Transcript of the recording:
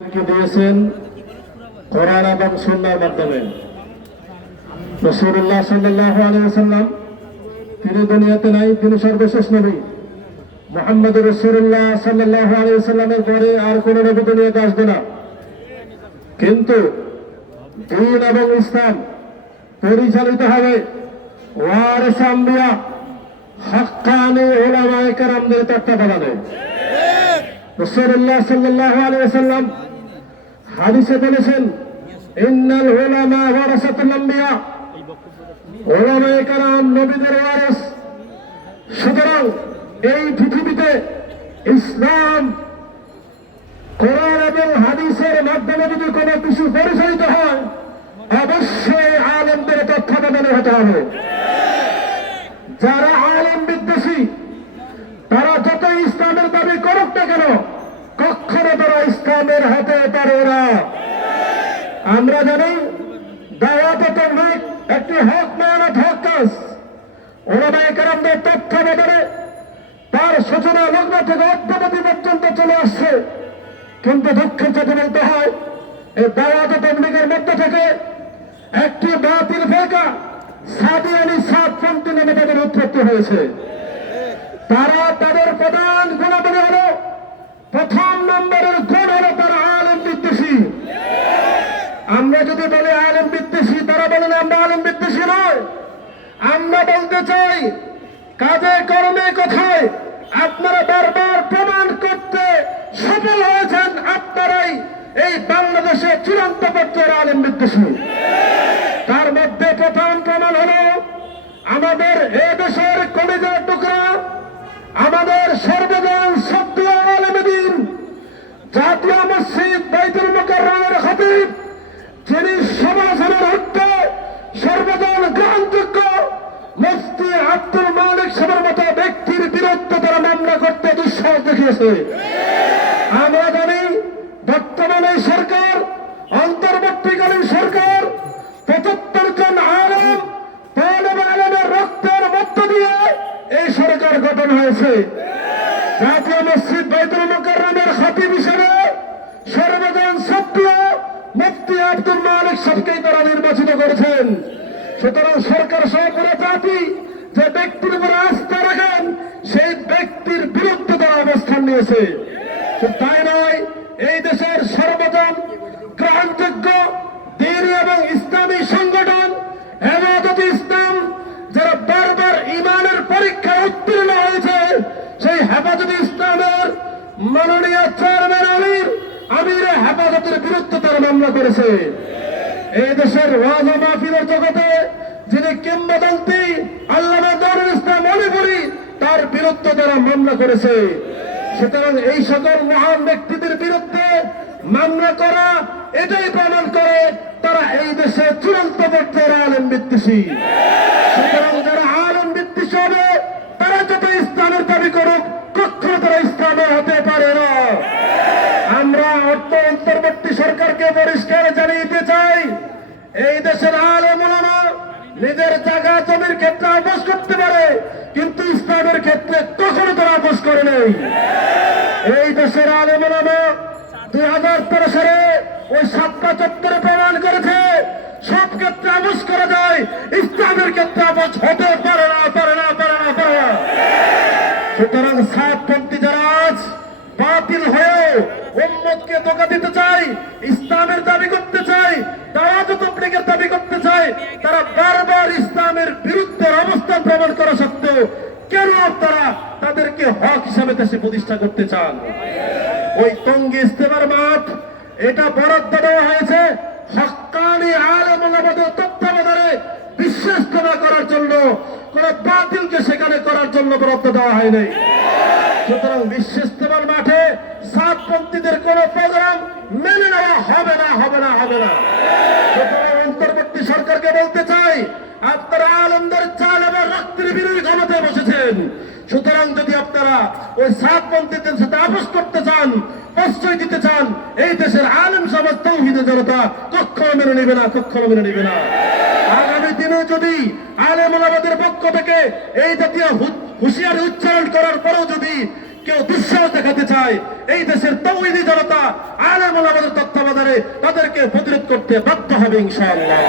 দিয়েছেন কোরআন এবং মাধ্যমে। রসুল্লাহ সাল্লাহ তিনি দুনিয়াতে নাই, তিনি সর্বশেষ নবী। মোহাম্মদ রসুল্লাহ সাল্লাহ পরে আর কোন নবী দুনিয়াতে আসবে না। কিন্তু দিন এবং ইসলাম পরিচালিত হবে ওয়ারেস আম্বিয়া, হক্কানি ওলামায়ে কেরামদের তত্ত্বাবধানে। রসুল্লাহ সাল্লাহ আলিয়াল্লাম হাদিসে বলেছেন, ইন্নাল উলামা ওয়ারাসাতুল আম্বিয়া। ওলামায়ে কেরাম, নবীদের ওয়ারিস। সুতরাং এই পৃথিবীতে ইসলাম, কোরআন এবং হাদিসের মাধ্যমে যদি কোনো কিছু পরিচালিত হয়, অবশ্যই আলেমদের তত্ত্বাবধানে হতে হবে যারা আলেম বিদ্বেষী তারা যত ইসলামের দাবি করুক না কেন কখনো তারা ইসলামের হতে পারে না। আমরা জানি একটি হক হক তার সূচনা লগ্ন থেকে পর্যন্ত চলে আসছে। কিন্তু দুঃখের সাথে বলতে হয়, এই দাওয়াত তবলিগের মধ্য থেকে একটি বাতিল ফেকা সাদিয়ানি সাতপন্থী নামে তাদের উৎপত্তি হয়েছে। তারা তাদের প্রধান গুণাবলী হল প্রথম নম্বরের গুণ হল তারা আলেম বিদ্বেষী আমরা যদি বলি আলেম বিদ্বেষী, তারা বলেন আমরা আলেম বিদ্বেষী নয় আমরা বলতে চাই কাজে কর্মে কোথায় আপনারা বারবার প্রমাণ করতে সফল হয়েছেন আপনারাই এই বাংলাদেশে চূড়ান্ত পর্যায়ের আলেম বিদ্বেষী। তার মধ্যে প্রথম প্রমাণ হল আমাদের এ দেশের কলেজের টুকরা, আমাদের সর্বজন সত্য আলমদিন জাতীয় মসজিদ বাইতুল মোকাররমের খতিব যিনি সমাজের হত্যা সর্বজন গ্রহণযোগ্য মুফতি আব্দুল মালিক সাহেবের মতো ব্যক্তির বিরুদ্ধে তারা মামলা করতে দেখিয়েছে আমরা জানি বর্তমানে সরকার, অন্তর্বর্তীকালীন সরকার পঁচাত্তর জন আলম আলমের রক্তের মধ্য দিয়ে এই সরকার গঠন হয়েছে। জাতীয় মসজিদ বাইতুল মোকাররমের খতিব হিসেবে সর্বজন সত্য মুফতি আব্দুল মালিক সবকেই তারা নির্বাচিত করেছেন। সুতরাং সরকার সহ পুরো জাতি যে ব্যক্তির উপর আস্থা রাখেন সেই ব্যক্তির বিরুদ্ধে তারা অবস্থান নিয়েছে তাই নয়, এই দেশের সর্বজন গ্রহণযোগ্য দিনী এবং ইসলামী সংগঠন হেমাদত ইসলাম যারা বারবার ইমানের পরীক্ষায় উত্তীর্ণ হয়েছে, সেই হেফাজত ইসলামের মাননীয় চেয়ারম্যান আমির আমির হেফাজতের বিরুদ্ধে তারা মামলা করেছে। এই দেশের ওয়াজ মাহফিলের জগতে যিনি কিংবদন্তি আল্লামা দারুল ইসলাম মণিপুরি তার বিরুদ্ধে তারা মামলা করেছে। সুতরাং এই সকল মহান ব্যক্তিদের বিরুদ্ধে মামলা করা, এটাই প্রমাণ করে তারা এই দেশে চূড়ান্ত পর্যায়ের আলেম বিদ্বেষী। সুতরাং যারা আলেম বিদ্বেষী হবে, তারা যত ইসলামের দাবি করুক, কখনো তারা ইসলামের হতে পারে না। আমরা অর্থ অন্তর্বর্তী সরকারকে পরিষ্কার জানিয়ে চাই, এই দেশের আলেম নিজের জায়গা, জমির ক্ষেত্রে আপোষ করতে পারে, কিন্তু ইসলামের ক্ষেত্রে কখনো তারা আপোষ করে নেই। এই দেশের আলেম ওলামা দুই হাজার তেরো সালে ওই সাতটা চত্বরে প্রমাণ করেছে, সব ক্ষেত্রে আপোষ করা যায়, ইসলামের ক্ষেত্রে আপোষ হতে পারে না পারে না পারে না পারে না। সুতরাং সাতপন্থী যারা আজ বাতিল হয়ে উম্মতকে ধোকা দিতে চাই ইসলামের দাবি করতে চাই তারা যত তবলিগের দাবি করতে চাই তারা বারবার ইসলামের বিরুদ্ধে অবস্থান প্রমাণ করা সত্ত্বেও কেন তারা তাদেরকে হক হিসাবে দেশে প্রতিষ্ঠা করতে চান। ওই টঙ্গী ইস্তেমার মাঠ, এটা বরাদ্দ দেওয়া হয়েছে হক্কানি আলেম তত্ত্বাবধানে বিশ্বস্ততা করার জন্য, কোন বাতিলকে সেখানে করার জন্য বরাদ্দ দেওয়া হয়নি। সুতরাং বিশ্বস্তমার মাঠে সাতপন্থীদের কোন প্রোগ্রাম মেনে নেওয়া হবে না হবে না হবে না। সুতরাং অন্তর্বর্তী সরকারকে বলতে চাই, আপনারা আলমদের চাল এবং রক্তের বিরোধী ক্ষমতায় বসেছেন। সুতরাং যদি আপনারা ওই সাতপন্থীদের সাথে আপোষ করতে চান, প্রশ্রয় দিতে চান, এই দেশের আলেম সমাজ তৌহিদ জনতা কখনো মেনে নেবে না কখনো মেনে নেবে না। আগামী দিনে যদি আলেম ওলামাদের পক্ষ থেকে এই জাতীয় হুঁশিয়ারি উচ্চারণ করার পরেও যদি কেউ দুঃসাহস দেখাতে চায়, এই দেশের তৌহিদি জনতা আলেম প্রতিরোধ করতে বাধ্য হবে ইনশাআল্লাহ।